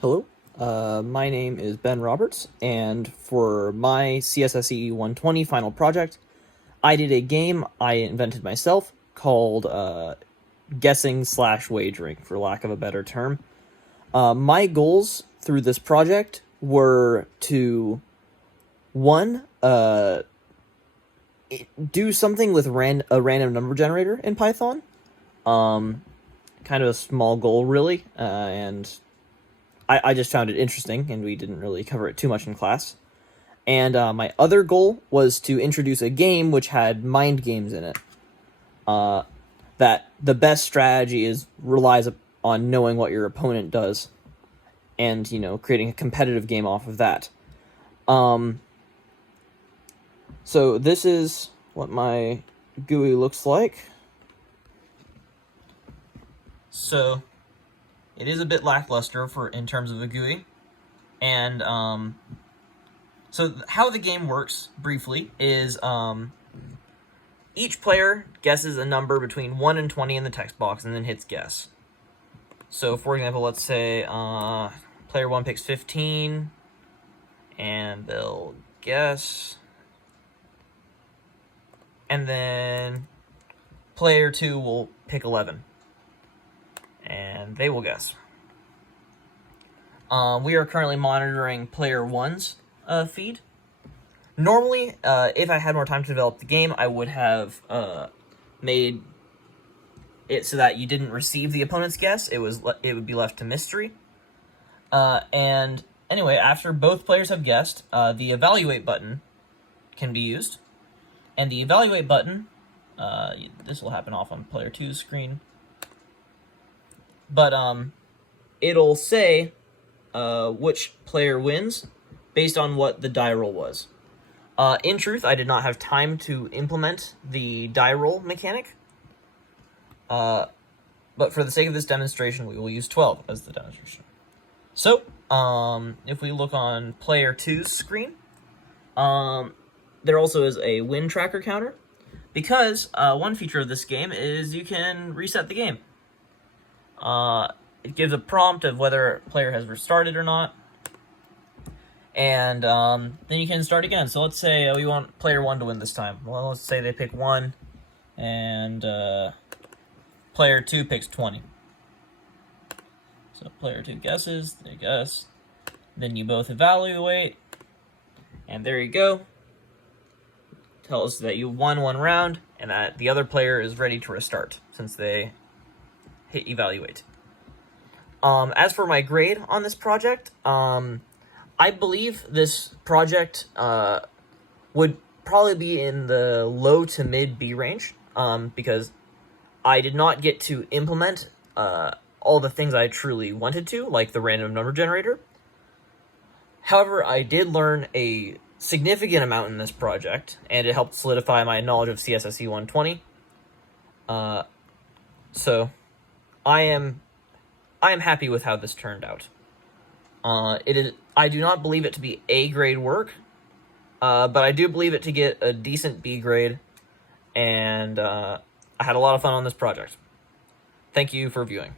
Hello, my name is Ben Roberts, and for my CSSE120 final project, I did a game I invented myself called guessing/wagering, for lack of a better term. My goals through this project were to, one, do something with a random number generator in Python. Kind of a small goal, really, and I just found it interesting, and we didn't really cover it too much in class. And my other goal was to introduce a game which had mind games in it. That the best strategy relies on knowing what your opponent does, and creating a competitive game off of that. So this is what my GUI looks like. So it is a bit lackluster in terms of a GUI, and so how the game works briefly is each player guesses a number between 1 and 20 in the text box and then hits guess. So for example, let's say player 1 picks 15 and they'll guess, and then player 2 will pick 11 and they will guess. We are currently monitoring player 1's feed. Normally, if I had more time to develop the game, I would have made it so that you didn't receive the opponent's guess. It would be left to mystery. And anyway, after both players have guessed, the evaluate button can be used. And the evaluate button, this will happen off on player 2's screen, but it'll say which player wins based on what the die roll was. In truth, I did not have time to implement the die roll mechanic, but for the sake of this demonstration, we will use 12 as the demonstration. So, if we look on player 2's screen, there also is a win tracker counter, because one feature of this game is you can reset the game. It gives a prompt of whether a player has restarted or not, and then you can start again. So let's say we want player 1 to win this time. Well, let's say they pick 1, and player 2 picks 20. So player 2 guesses, they guess, then you both evaluate, and there you go. Tells us that you won one round, and that the other player is ready to restart, since they hit evaluate. As for my grade on this project, I believe this project would probably be in the low to mid B range, because I did not get to implement all the things I truly wanted to, like the random number generator. However, I did learn a significant amount in this project, and it helped solidify my knowledge of CSSE120. So I am happy with how this turned out. I do not believe it to be A grade work, but I do believe it to get a decent B grade, and I had a lot of fun on this project. Thank you for viewing.